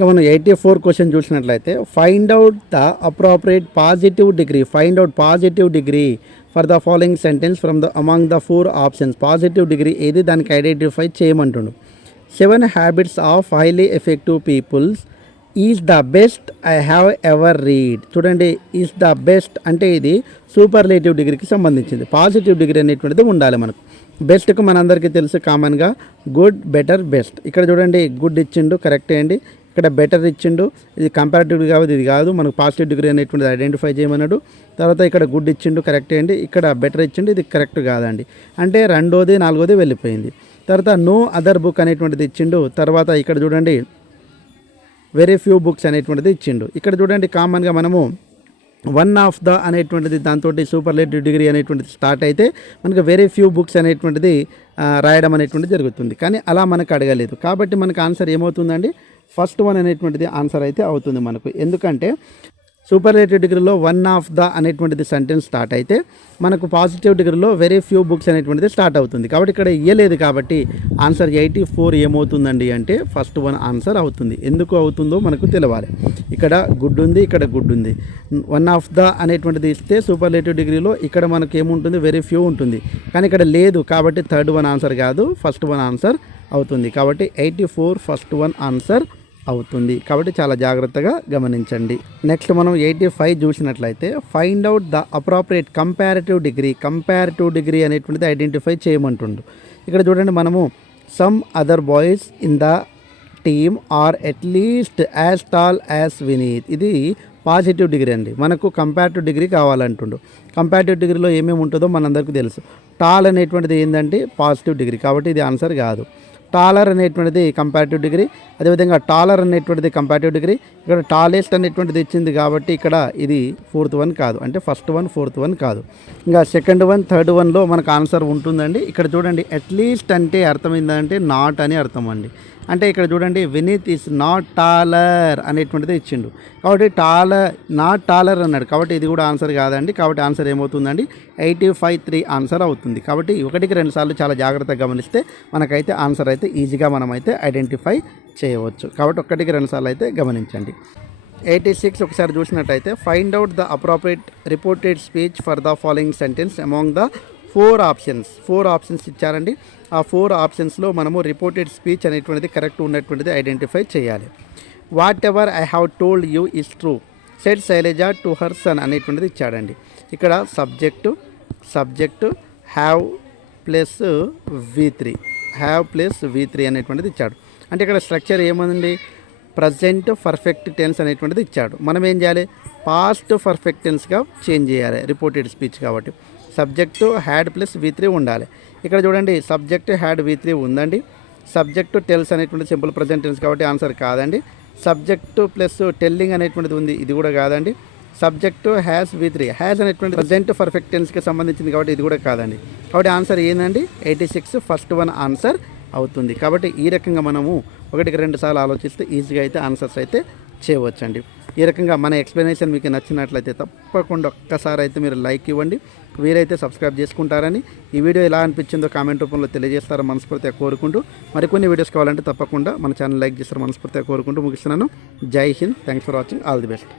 ఇంకా మనం 84 క్వశ్చన్ చూసినట్లయితే find out the appropriate positive degree, find out positive degree for the following sentence from the among the 4 options. Positive degree ఏది దానికి identify చేయమంటుండు. 7 habits of highly effective peoples is the best I have ever read. చూడండి, is the best అంటే ఇది superlative డిగ్రీకి సంబంధించింది. Positive degree అనేటువంటిది ఉండాలి మనకు. బెస్ట్కు మనందరికీ తెలుసు కామన్గా గుడ్, బెటర్, బెస్ట్. ఇక్కడ చూడండి గుడ్ ఇచ్చిండు, కరెక్టే అండి. ఇక్కడ బెటర్ ఇచ్చిండు, ఇది కంపారిటివ్ కాబట్టి ఇది కాదు, మనకు పాజిటివ్ డిగ్రీ అనేటువంటిది ఐడెంటిఫై చేయమన్నాడు. తర్వాత ఇక్కడ గుడ్ ఇచ్చిండు, కరెక్టే అండి. ఇక్కడ బెటర్ ఇచ్చిండు, ఇది కరెక్ట్ కాదండి. అంటే రెండోది నాలుగోది వెళ్ళిపోయింది. తర్వాత నో అదర్ బుక్ అనేటువంటిది ఇచ్చిండు. తర్వాత ఇక్కడ చూడండి వెరీ ఫ్యూ బుక్స్ అనేటువంటిది ఇచ్చిండు. ఇక్కడ చూడండి కామన్గా మనము వన్ ఆఫ్ ద అనేటువంటిది దాంతో సూపర్లేటివ్ డిగ్రీ అనేటువంటిది స్టార్ట్ అయితే మనకు వెరీ ఫ్యూ బుక్స్ అనేటువంటిది రాయడం అనేటువంటిది జరుగుతుంది. కానీ అలా మనకు అడగలేదు కాబట్టి మనకు ఆన్సర్ ఏమవుతుందండి, ఫస్ట్ వన్ అనేటువంటిది ఆన్సర్ అయితే అవుతుంది మనకు. ఎందుకంటే సూపర్లేటివ్ డిగ్రీలో వన్ ఆఫ్ ద అనేటువంటిది సెంటెన్స్ స్టార్ట్ అయితే మనకు పాజిటివ్ డిగ్రీలో వెరీ ఫ్యూ బుక్స్ అనేటువంటిది స్టార్ట్ అవుతుంది. కాబట్టి ఇక్కడ ఇయ్యలేదు కాబట్టి ఆన్సర్ 84 ఏమవుతుందండి అంటే ఫస్ట్ వన్ ఆన్సర్ అవుతుంది. ఎందుకు అవుతుందో మనకు తెలవాలి. ఇక్కడ గుడ్ ఉంది, ఇక్కడ గుడ్ ఉంది. వన్ ఆఫ్ ద అనేటువంటిది ఇస్తే సూపర్లేటివ్ డిగ్రీలో ఇక్కడ మనకు ఏముంటుంది, వెరీ ఫ్యూ ఉంటుంది. కానీ ఇక్కడ లేదు కాబట్టి థర్డ్ వన్ ఆన్సర్ కాదు, ఫస్ట్ వన్ ఆన్సర్ అవుతుంది. కాబట్టి 84 ఫస్ట్ వన్ ఆన్సర్ అవుతుంది. కాబట్టి చాలా జాగ్రత్తగా గమనించండి. నెక్స్ట్ మనం 85 చూసినట్లయితే find out the appropriate comparative degree, comparative degree అనేటువంటిది ఐడెంటిఫై చేయమంటుండు. ఇక్కడ చూడండి మనము some other boys in the team are at least as tall as Vineeth. ఇది పాజిటివ్ డిగ్రీ అండి. మనకు కంపారిటివ్ డిగ్రీ కావాలంటుండు. కంపారిటివ్ డిగ్రీలో ఏమేమి ఉంటుందో మనందరికీ తెలుసు. టాల్ అనేటువంటిది ఏంటంటే పాజిటివ్ డిగ్రీ కాబట్టి ఇది ఆన్సర్ కాదు. టాలర్ అనేటువంటిది కంపారిటివ్ డిగ్రీ, అదేవిధంగా టాలర్ అనేటువంటిది కంపారిటివ్ డిగ్రీ. ఇక్కడ టాలెస్ట్ అనేటువంటిది ఇచ్చింది కాబట్టి ఇక్కడ ఇది ఫోర్త్ వన్ కాదు, అంటే ఫస్ట్ వన్ ఫోర్త్ వన్ కాదు. ఇంకా సెకండ్ వన్ థర్డ్ వన్లో మనకు ఆన్సర్ ఉంటుందండి. ఇక్కడ చూడండి అట్లీస్ట్ అంటే అర్థం ఏంటంటే నాట్ అని అర్థం అండి. అంటే ఇక్కడ చూడండి వినీత్ ఈజ్ నాట్ టాలర్ అనేటువంటిది ఇచ్చిండు కాబట్టి నాట్ టాలర్ అన్నాడు కాబట్టి ఇది కూడా ఆన్సర్ కాదండి. కాబట్టి ఆన్సర్ ఏమవుతుందండి 85 ఆన్సర్ అవుతుంది. కాబట్టి 1కి 2 సార్లు చాలా జాగ్రత్తగా గమనిస్తే మనకైతే ఆన్సర్ అయితే ఈజీగా మనమైతే ఐడెంటిఫై చేయవచ్చు. కాబట్టి 1కి 2 సార్లు అయితే గమనించండి. 86 ఒకసారి చూసినట్టయితే find out the appropriate reported speech for the following sentence among the 4 options ఇచ్చారండి. ఆ 4 ఆప్షన్స్లో మనము రిపోర్టెడ్ స్పీచ్ అనేటువంటిది కరెక్ట్ ఉన్నటువంటిది ఐడెంటిఫై చేయాలి. Whatever I have told you is true said Shailaja to her son అనేటువంటిది ఇచ్చాడండి. ఇక్కడ సబ్జెక్టు హ్యావ్ ప్లస్ V3 అనేటువంటిది ఇచ్చాడు. అంటే ఇక్కడ స్ట్రక్చర్ ఏముందండి, ప్రజెంట్ పర్ఫెక్ట్ టెన్స్ అనేటువంటిది ఇచ్చాడు. మనం ఏం చేయాలి, పాస్ట్ పర్ఫెక్ట్ టెన్స్గా చేంజ్ చేయాలి రిపోర్టెడ్ స్పీచ్ కాబట్టి. సబ్జెక్టు హ్యాడ్ ప్లస్ V3 ఉండాలి. ఇక్కడ చూడండి సబ్జెక్టు హ్యాడ్ V3 ఉందండి. సబ్జెక్టు టెల్స్ అనేటువంటి సింపుల్ ప్రజెంట్ టెన్స్ కాబట్టి ఆన్సర్ కాదండి. సబ్జెక్టు ప్లస్ టెల్లింగ్ అనేటువంటిది ఉంది, ఇది కూడా కాదండి. సబ్జెక్టు హ్యాస్ V3, హ్యాస్ అనేటువంటి ప్రజెంట్ పర్ఫెక్ట్ టెన్స్కి సంబంధించింది కాబట్టి ఇది కూడా కాదండి. కాబట్టి ఆన్సర్ ఏంటండి 86 ఫస్ట్ వన్ ఆన్సర్ అవుతుంది. కాబట్టి ఈ రకంగా మనము 1కి 2 సార్లు ఆలోచిస్తే ఈజీగా అయితే ఆన్సర్స్ అయితే చేయవచ్చండి. ఈ రకంగా మన ఎక్స్ప్లెనేషన్ మీకు నచ్చినట్లయితే తప్పకుండా ఒక్కసారి అయితే మీరు లైక్ ఇవ్వండి. వీరైతే సబ్స్క్రైబ్ చేసుకుంటారని, ఈ వీడియో ఎలా అనిపించిందో కామెంట్ రూపంలో తెలియజేస్తారని మనస్ఫూర్తిగా కోరుకుంటూ, మరికొన్ని వీడియోస్ కావాలంటే తప్పకుండా మన ఛానల్ లైక్ చేస్తారు మనస్ఫూర్తిగా కోరుకుంటూ ముగిస్తున్నాను. జై Hind, thanks for watching, all the best.